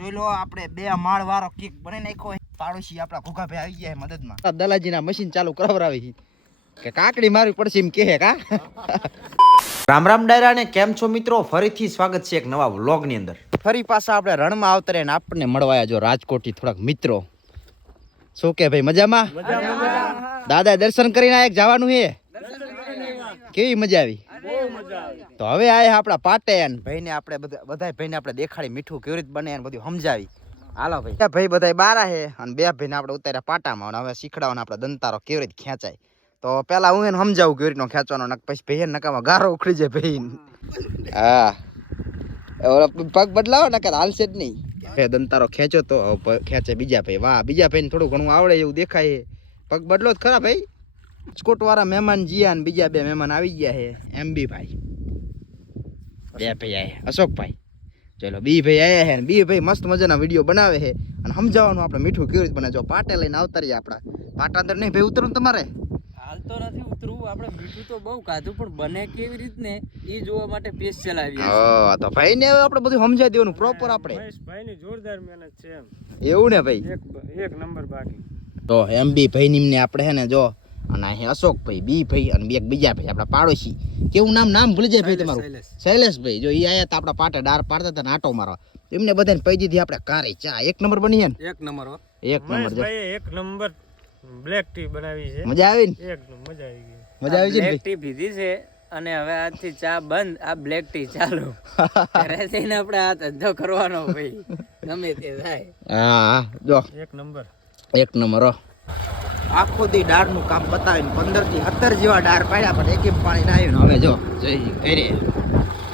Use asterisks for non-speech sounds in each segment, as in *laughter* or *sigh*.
જોઈ લો આપણે બે માળ વાળો કેક બની નાખ્યો છે. પાડોશી આપણા ઘોઘાભાઈ આવી ગયા છે મદદમાં. દલાજીના મશીન ચાલુ કરાવરાવી કે કાકડી મારવી પડશે એમ કહે કા? રામ રામ ડાયરા ને કેમ છો મિત્રો? ફરીથી સ્વાગત છે એક નવા વ્લોગની અંદર. ફરી પાછા આપણે રણમાં આવતરે ને આપણને મળવાયા જો રાજકોટથી થોડાક મિત્રો. શું કે ભાઈ મજામાં? દાદા દર્શન કરીને એક જવાનું છે. કેવી મજા આવી? તો હવે આયા આપણા પાટેન ને ભાઈને આપણે બધા બધાય ભાઈને આપણે દેખાડી મીઠું કેવી રીતે બને બધું સમજાવી. હાલો ભાઈ. ભાઈ બધાય બારા હે અને બે ભાઈને આપણે ઉતાર્યા પાટામાં અને હવે શીખડાવવાનો આપણે દંતારો કેવી રીતે ખેંચાય. તો પેલા હું એને સમજાવું કેવી રીતનો ખેંચવાનો નક પછી ભાઈ નકામાં ગારો ઉખડી જાય ભાઈ હા. પગ બદલાવો ને કે હાલશે જ નહીં. હે દંતારો ખેંચો તો ખેંચે બીજા ભાઈ. વાહ બીજા ભાઈને થોડું ઘણું આવડે એવું દેખાય પગ બદલો જ ખરા ભાઈ. રાજકોટ વાળા મહેમાન જીયા ને બીજા બે મહેમાન આવી ગયા છે. એમ બી ભાઈ બે ભાઈ આવ્યા અશોકભાઈ. ચલો બી ભાઈ આયા છે બી ભાઈ મસ્ત મજાના વીડિયો બનાવે છે. અને સમજાવવાનું આપણે મીઠું કેવી રીતે બનાવે જો પાટે લઈને આવતા રહીએ આપણા. પાટા અંદર નહીં ભાઈ ઉતરવું તમારે? હાલ તો નથી ઉતરવું. આપણે મીઠું તો બહુ કાધું પણ બને કેવી રીતને એ જોવા માટે પેસ ચલાવી હા તો ભાઈ હવે આપણે બધું સમજાવી દેવાનું પ્રોપર આપણે. ભાઈની જોરદાર મહેનત છે એમ. એવું ને ભાઈ? એક એક નંબર બાકી. તો એમ બી ભાઈ નિમને આપણે હે ને જો અને અહીં અશોકભાઈ બી ભાઈ અને બે એક બીજા ભાઈ આપણા પાડોશી. કેવું નામ નામ ભૂલી જાય ભાઈ તમારું. શૈલેષ. શૈલેષભાઈ જો એ આયા તો આપણા પાટે ડાર પાડતા હતા ને આટો મારવા. એમને બધાને પૈ દીધી આપણે કારે ચા. એક નંબર બની ને? એક નંબર એક નંબર એક નંબર બ્લેક ટી બનાવી છે. મજા આવી ને? એક મજા આવી ગઈ. મજા આવી છે બ્લેક ટી પીધી છે અને હવે આજથી ચા બંધ. આ બ્લેક ટી ચાલુ. ઘરે જઈને આપણે આ ધંધો કરવાનો ભાઈ. ગમે તે થાય. હા હા જો. એક નંબર. એક નંબર હો. આખો દી ડાળનું કામ બતાવીને પંદરથી સત્તર જેવા ડાર પાડ્યા, પણ એક પાણી ના આવ્યું હવે જો જઈ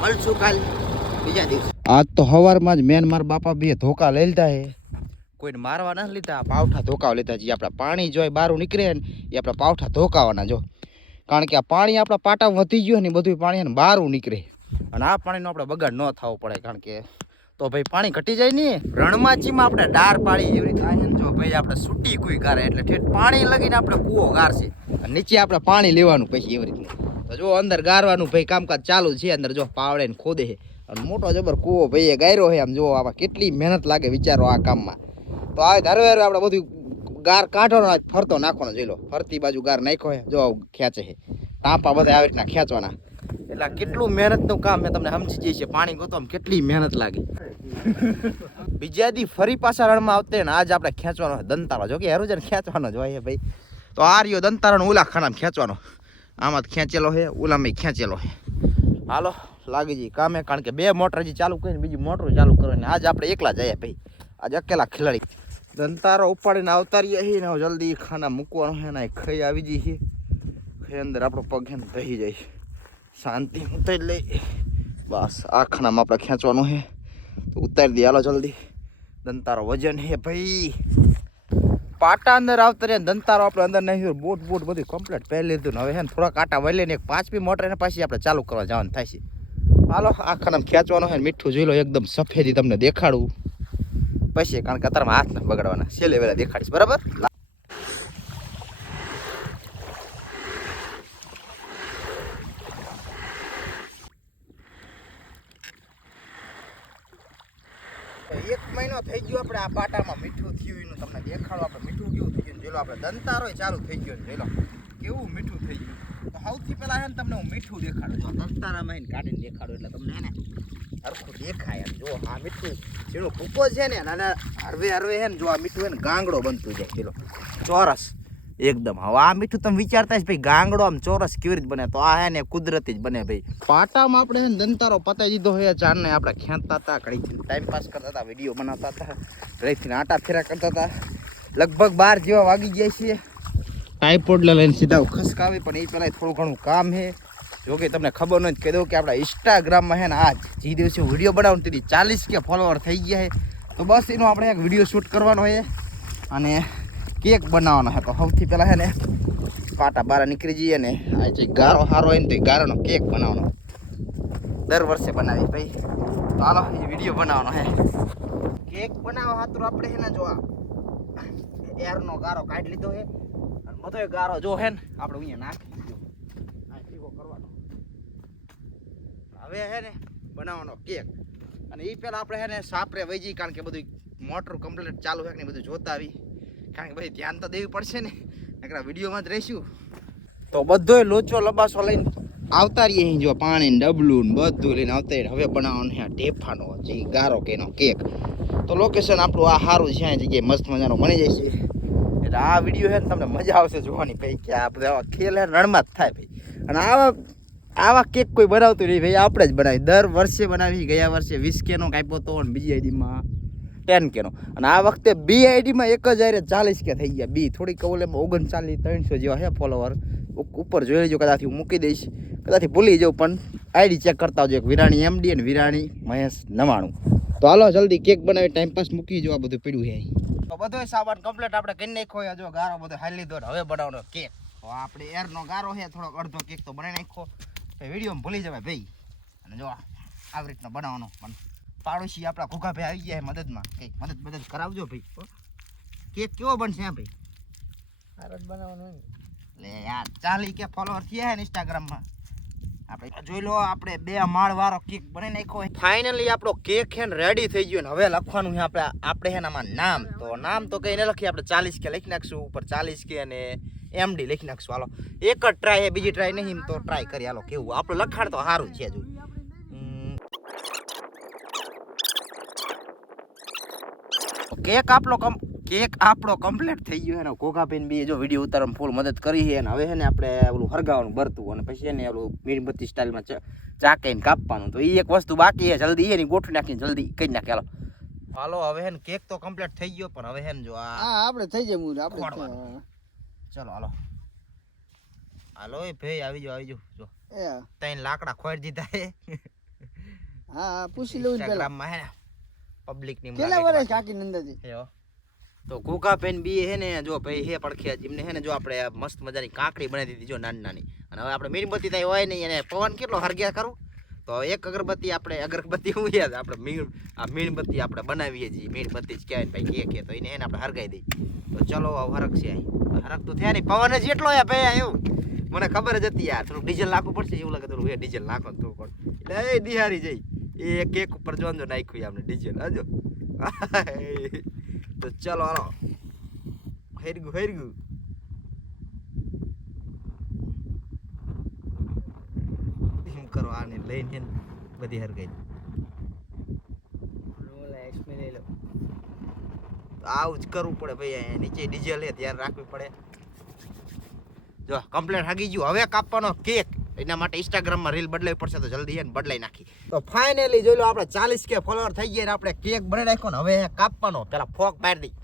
મળશું કાલ બીજા દિવસે. આજ તો સવારમાં જ મેન માર બાપા બે ધોકા લઈ લીધા હે કોઈને મારવા ના લીધા, પાવઠા ધોકાવા લીધા જે આપણા પાણી જો બહાર નીકળે ને એ આપણા પાવઠા ધોકાવાના જો. કારણ કે આ પાણી આપણા પાટા વધી ગયું ને બધું પાણી બહાર નીકળે. અને આ પાણીનો આપણે બગાડ ન થવો પડે, કારણ કે તો ભાઈ પાણી ઘટી જાય નહીં રણમાચીમાં આપણે ડાર પાડી એવી રીતે ને, જો ભાઈ આપણે સૂટી કુઈ ગારે, એટલે ઠેઠ પાણી લગીને આપણે કૂવો ગારશે. નીચે આપણે પાણી લેવાનું પછી એવી રીતે. તો જો અંદર ગારવાનું ભાઈ કામકાજ ચાલુ છે, અંદર જો પાવડે ને ખોદે છે. અને મોટો જબર કૂવો ભાઈએ ગાયરો છે, આમ જો આમાં કેટલી મહેનત લાગે વિચારો આ કામમાં. તો આ ધારો ધારો આપણે બધું ગાર કાઢવાનો ફરતો નાખવાનો જોઈ લો. ફરતી બાજુ ગાર નાખ્યો છે, જો ખેંચે છે. ટાંપા બધા આવી રીતના ખેંચવાના. એટલે આ કેટલું મહેનતનું કામ મેં તમને સમજી જઈએ છીએ. પાણી ગોતવામાં કેટલી મહેનત લાગે. બીજા દી ફરી પાછા રણમાં આવતે ને આજ આપણે ખેંચવાનો છે દંતારો. જો કે હેરુજન ખેંચવાનો જ હોય છે ભાઈ. તો આ રહ્યો દંતારાનો ઓલા ખાનામાં ખેંચવાનો. આમાં જ ખેંચેલો છે ઉલામાં ખેંચેલો છે હાલો, લાગી જઈ કામે, કારણ કે બે મોટર હજી ચાલુ કરીને બીજી મોટર ચાલુ કરવાની. આજ આપણે એકલા જઈએ ભાઈ. આજ અકેલા ખેલાડી. દંતારો ઉપાડીને અવતારીએ છીએ ને જલ્દી ખાના મૂકવાનો છે ને ખઈ આવી જઈએ ખાઈ અંદર આપણો પગ છે ને દહી જાય છે. શાંતિ ઉતારી લઈ બસ આ ખાનામાં આપણે ખેંચવાનું છે તો ઉતારી દઈએ. હાલો, જલ્દી. દંતારો વજન હે ભાઈ. પાટા અંદર આવતા રહ્યા દંતારો આપણે અંદર નહીં બોટ બોટ બધું કમ્પ્લીટ પહેરી લીધું હવે હે ને થોડા કાંટા વળી ને એક પાંચમી મોટર એને પાછી આપણે ચાલુ કરવા જવાનું થાય છે. હાલો આ ખાનામાં ખેંચવાનું છે મીઠું જોઈ લો, એકદમ સફેદી તમને દેખાડું. પછી કારણ કે અત્યારમાં હાથ ન બગાડવાના. છેલ્લે વેલા દેખાડીશ. બરાબર? એક મહિનો થઈ ગયો આપણે આ પાટામાં મીઠું થયું, એનું તમને દેખાડો. આપણે મીઠું કેવું થઈ ગયું જેલો આપણે દંતારો ચાલુ થઈ ગયો જેલો કેવું મીઠું થઈ ગયું. તો સૌથી પહેલાં છે તમને હું મીઠું દેખાડું. જો, દંતારામાં એને કાઢીને દેખાડું એટલે તમને ને હરખું દેખાય એમ. જો, આ મીઠું જેનો ભૂકો છે ને, અને હરવે હરવે છે ને જો, આ મીઠું છે ને ગાંગડો બનતું જાય પેલો ચોરસ. એકદમ. હવે આ મીઠું તમે વિચારતા ભાઈ, ગાંગડો આમ ચોરસ કેવી રીતે બને? તો આ હે ને કુદરતી જ બને ભાઈ. પાટામાં આપણે દંતારો પતાવી દીધો હોય ચારને આપણે ખેંચતા હતા, ઘડીથી ટાઈમ પાસ કરતા હતા વીડિયો બનાવતા હતા, ઘડીથી આટા ફેરા કરતા હતા. લગભગ બાર જેવા વાગી ગયા છીએ. ટાઈપોડ લઈને સીધા ખસકાવી, પણ એ પહેલાં થોડું ઘણું કામ છે જો કે તમને ખબર નથી કહી દઉં કે આપણા ઇન્સ્ટાગ્રામમાં હે ને આજ જે દિવસે વીડિયો બનાવું તેથી ચાલીસ કે ફોલોવર થઈ ગયા છે તો બસ એનો આપણે એક વીડિયો શૂટ કરવાનો છે અને કેક બનાવવાનો હતો. સૌથી પહેલાં છે ને પાટા બારા નીકળી જઈએ ને, આ જે ગારો સારો હોય ને તો એ ગારોનો કેક બનાવવાનો. દર વર્ષે બનાવી ભાઈ. હાલો, એ વીડિયો બનાવવાનો હે. કેક બનાવવા ખાતર આપણે છે ને જો એરનો ગારો કાઢી લીધો છે. અને બધો ગારો જો હે ને, આપણે અહીંયા નાખી દીધો. આ કરવાનો. હવે હે ને બનાવવાનો કેક. અને એ પહેલાં આપણે હે ને સાપરે વૈજી કારણ કે બધું મોટર કમ્પ્લીટ ચાલુ છે કે બધું જોતા આવી કારણ કે ભાઈ ધ્યાન તો દેવી પડશે ને. નકરા વિડીયોમાં જ રહીશું. તો બધોય લોચો લબાસો લઈને આવતા રહીએ અહીં જો પાણી ડબલું ને બધું લઈને આવતા. હવે બનાવવાનું આ ઢેફાનો જે ગારો કે કેક. તો લોકેશન આપણું આ સારું છે, આ જગ્યાએ મસ્ત મજાનો બની જાય છે એટલે આ વીડિયો છે ને તમને મજા આવશે જોવાની ભાઈ, કે આ બધા ખેલ રણમાં જ થાય ભાઈ. અને આવા આવા કેક કોઈ બનાવતું નહીં ભાઈ, આપણે જ બનાવી દર વર્ષે બનાવી ગયા વર્ષે વીસ કેનો કાપ્યો તો અને બીજી આઈડીમાં. ટેન કેનો. અને આ વખતે બી આઈડીમાં એક જ આરે ચાલીસ કે થઈ ગયા. બી થોડીક ઓલેમાં ઓગણચાલીસ, ત્રણસો જેવા છે ફોલોવર ઉપર જોઈ લેજો, કદાચ હું મૂકી દઈશ. કદાચ ભૂલી જાઉં, પણ આઈડી ચેક કરતા આવજો. એક વિરાણી એમડી અને વિરાણી મહેશ નવાણું. તો હાલો, જલ્દી કેક બનાવી ટાઈમ પાસ મૂકી જો, આ બધું પડ્યું છે. તો બધો સામાન કમ્પ્લીટ આપણે કરી નાખ્યો. જો, ગારો બધો હાલી લીધો હવે બનાવવાનો કેક. તો આપણે એરનો ગારો છે, થોડોક અડધો કેક તો બનાવી નાખ્યો. તો વિડીયોમાં ભૂલી જવાય ભાઈ. અને જો આવી રીતના બનાવવાનો પણ પાડોશી આપણા ઘોઘા ભાઈ આવી ગયા મદદમાં. કંઈક મદદ મદદ કરાવજો ભાઈ. કેક કેવો બનશે આ ભાઈ? ભારત બનાવવાનું એટલે યાર ચાલી કે ફોલોવર થયા ને ઇન્સ્ટાગ્રામમાં આપણે જોઈ લો આપણે બે માળ વાળો કેક બની નાખ્યો ફાઇનલી આપણો કેક છે રેડી થઈ ગયો ને હવે લખવાનું છે આપણે આપણે છે આમાં નામ. તો નામ તો કહીને લખીએ આપણે ચાલીસ કે લખી નાખશું ઉપર ચાલીસ કે અને એમડી લખી નાખશું. હાલો. એક જ ટ્રાય બીજી ટ્રાય નહીં તો ટ્રાય કરી. હાલો કેવું? આપણું લખાણ તો સારું છે કેક આપણો કમ કેક આપણો કમ્પ્લીટ થઈ ગયો એનો. કોકાપીન બી જો વીડિયો ઉતારવામાં ફૂલ મદદ કરી છે અને હવે છે ને આપણે ઓલું હરગાવાનું ભરતું અને પછી એને ઓલું મીણબત્તી સ્ટાઇલમાં ચાકીને કાપવાનું. તો એ એક વસ્તુ બાકી છે. જલ્દી એની ગોઠવી નાખીને જલ્દી કરી નાખે. હાલો. હાલો હવે હે ને કેક તો કમ્પ્લીટ થઈ ગયો પણ હવે હે ને જો આ હા આપણે થઈ જાય મૂળ આપણે ચલો હાલો. હાલો એ ભાઈ આવી જો આવી જો જો. એ તૈન લાકડા ખોઈ દીધા હે હા પૂછી લઉં પેલા. માં હે ને. પબ્લિકની કેટલા વર્ષ કાકી નંદાજી? હો. તો કુકા પેન બી હે ને જો ભાઈ હે પડખ્યા એમને હે ને જો આપણે મસ્ત મજાની કાંકડી બનાવી દીધી જો નાની નાની. અને હવે આપણે મીણબત્તી ત્યાં હોય નહીં એને પવન કેટલો હરગ્યા કરું? તો એક અગરબત્તી આપણે અગરબત્તી હું યાદ આપણે મીણ આ મીણબત્તી આપણે બનાવીએ છીએ. મીણબત્તી જ કહેવાય ભાઈ કે કે તો એને એને આપણે હરગાઈ દઈ તો ચલો હરક છે હરક તો થયા નહીં. પવન જ એટલો યા ભાઈ એવું. મને ખબર જ હતી યાર થોડું ડીઝલ નાખવું પડશે એવું લાગે થોડું ડીઝલ નાખો તો પણ એ દિહારી જઈ. એ એક ઉપર જોન નાખ્યું આપણે ડીઝલ હજો *laughs* તો ચલો હાલો. હેરગું હેરગું કરો આને લઈને બધી હરગાઈ. દો. આવું જ કરવું પડે ભાઈ નીચે ડીઝલ હે ધ્યાન રાખવી પડે. જો કમ્પ્લેટ હાગી ગયું. હવે કાપવાનો કેક. એના માટે ઇન્સ્ટાગ્રામમાં રીલ બદલાવી પડશે તો જલ્દી એને બદલાઈ નાખી. તો ફાઇનલી જોઈ લો આપણે ચાલીસ કે ફોલોવર થઈ ગયા આપણે કેક બનાવી નાખ્યો ને હવે કાપવાનો. પેલા ફોક મારી દઈ.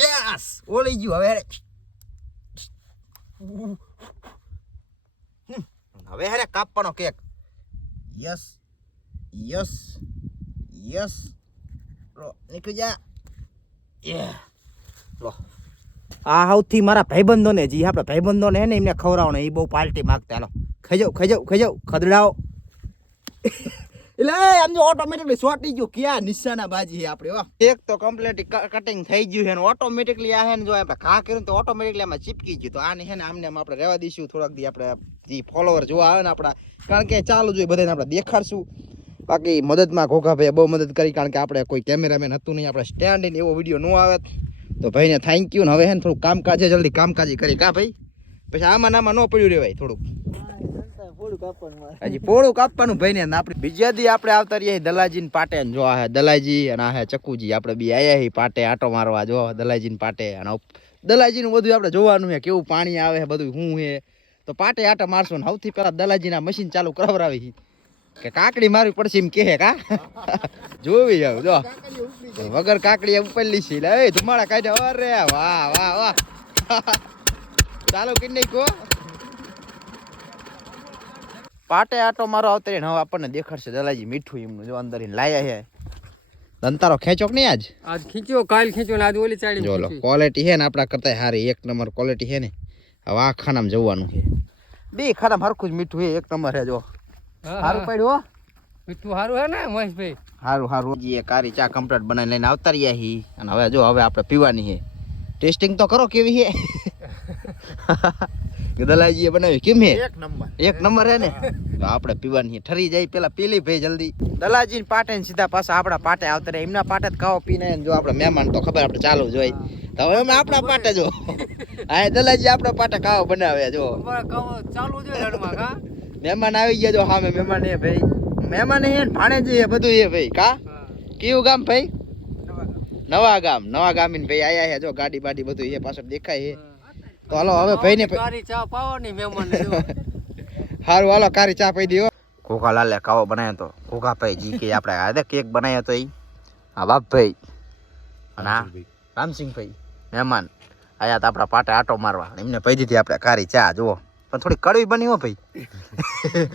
યસ ઓલી ગયું હવે હવે હારે કાપવાનો કેક યસ યસ યસ નીકળી જા. યે લો. આ સૌથી મારા ભાઈબંધોને જે આપણા ભાઈબંધોને હે ને એમને ખવડાવવાનો, એ બહુ પાર્ટી માગતા. હાલો. ખજો ખજો ખજો ખદડાવો. એટલે આમ જો ઓટોમેટિકલી સોટી ગયું. ક્યાં નિશાના બાજી છે આપણે વાહ એક તો કમ્પ્લીટ કટિંગ થઈ ગયું છે ને ઓટોમેટિકલી આ હે ને જો આપણે ઘા કર્યું તો ઓટોમેટિકલી આમાં ચીપકી ગયું. તો આને હે ને આમને આમ આપણે રહેવા દઈશું થોડાક દી આપણે જે ફોલોવર જોવા આવે ને આપણા. કારણ કે ચાલુ જોઈએ બધાને આપણે દેખાડશું. બાકી મદદમાં ઘોઘાભાઈ બહુ મદદ કરી, કારણ કે આપણે કોઈ કેમેરામેન હતું નહીં, આપણે સ્ટેન્ડ ને એવો વીડિયો ન આવે. તો ભાઈને થેન્ક યુ ને હવે હે ને થોડું કામકાજે જલ્દી કામકાજી કરી. કા ભાઈ? પછી આમાં આમાં ન પડ્યું રહેવાય થોડુંક. પોળું કાપવાનું ભાઈ ને આપણે બીજા દી આપણે આવતા રહીએ દલાજી ને પાટે જો આ દલાજી અને આ ચકુજી. આપણે બી આયા પાટે આટો મારવા. જો દલાજી ને પાટે અને દલાજીનું બધું આપણે જોવાનું કેવું પાણી આવે બધું શું છે. તો પાટે આટા મારશું ને સૌથી પહેલાં દલાજી ના મશીન ચાલુ કરાવરાવી કે કાકડી મારવી પડશે એમ કહે કા? જોવી જાવ જો. વગર કાકડી ઉપેલી છે. એ ધુમાડા કાઢ્યા અરે વાહ વાહ વાહ. ચાલો કે નહીં કો પાટે આટો મારો આવતરી હવે આપણને દેખાડશે દલાજી મીઠું એમનું જો અંદર લાયા છે દંતારો ખેંચો કે નહીં આજ? આજ ખીચ્યો કાલ ખીચ્યો ને આજ ઓલી ચાડી જોલો ક્વોલિટી છે ને આપણા કરતા સારી એક નંબર ક્વોલિટી છે ને. હવે આ ખાનામાં જવાનું છે બે ખાનામાં હરખું જ મીઠું છે એક નંબર છે જો. સારું પડ્યું હો. મીઠું સારું હે ને મહેશભાઈ? સારું સારું જે કારી ચા કમ્પ્લીટ બનાવી લઈને આવતા રહ્યા હી. અને હવે જો હવે આપણે પીવાની છે ટેસ્ટિંગ તો કરો કેવી છે *laughs* દલાજીએ બનાવી. કેમ હે? એક નંબર. એક નંબર હે ને? તો આપણે પીવાની ઠરી જાય પેલા પેલી ભાઈ જલ્દી. દલાજી ને પાટે સીધા પાછા આપણા પાટે આવતા રહે એમના પાટે જ ખાઓ પીને જો આપણે મહેમાન તો ખબર આપણે ચાલુ જ હોય. તો હવે અમે આપણા પાટે જો. *laughs* હા દલાજી આપણા પાટે ખાવા બનાવે જો. ચાલુ જ કા મહેમાન આવી ગયા જો સામે મહેમાન એ ભાઈ. મહેમાન એ ને જઈએ એ બધું એ ભાઈ. કા? કયું ગામ ભાઈ? નવા ગામ. નવા ગામ. ને ભાઈ આયા છે જો ગાડી બાડી બધું એ પાછળ દેખાય હે. તો હાલો હવે ભાઈ ને કારી ચા પાવો ની મહેમાન *laughs* હારું હાલો કારી ચા પી દો કોકા લાલે કાવો બનાવ્યો તો. કોકા ભાઈ જી કે આપણે આ કેક બનાવ્યો તો ઈ. હા બાપભાઈ અને આ રામસિંહભાઈ મહેમાન. આયા તો આપણા પાટે આટો મારવા. એમને પી દીધી આપણે કારી ચા જુઓ. પણ થોડી કડવી બની હો ભાઈ. *laughs*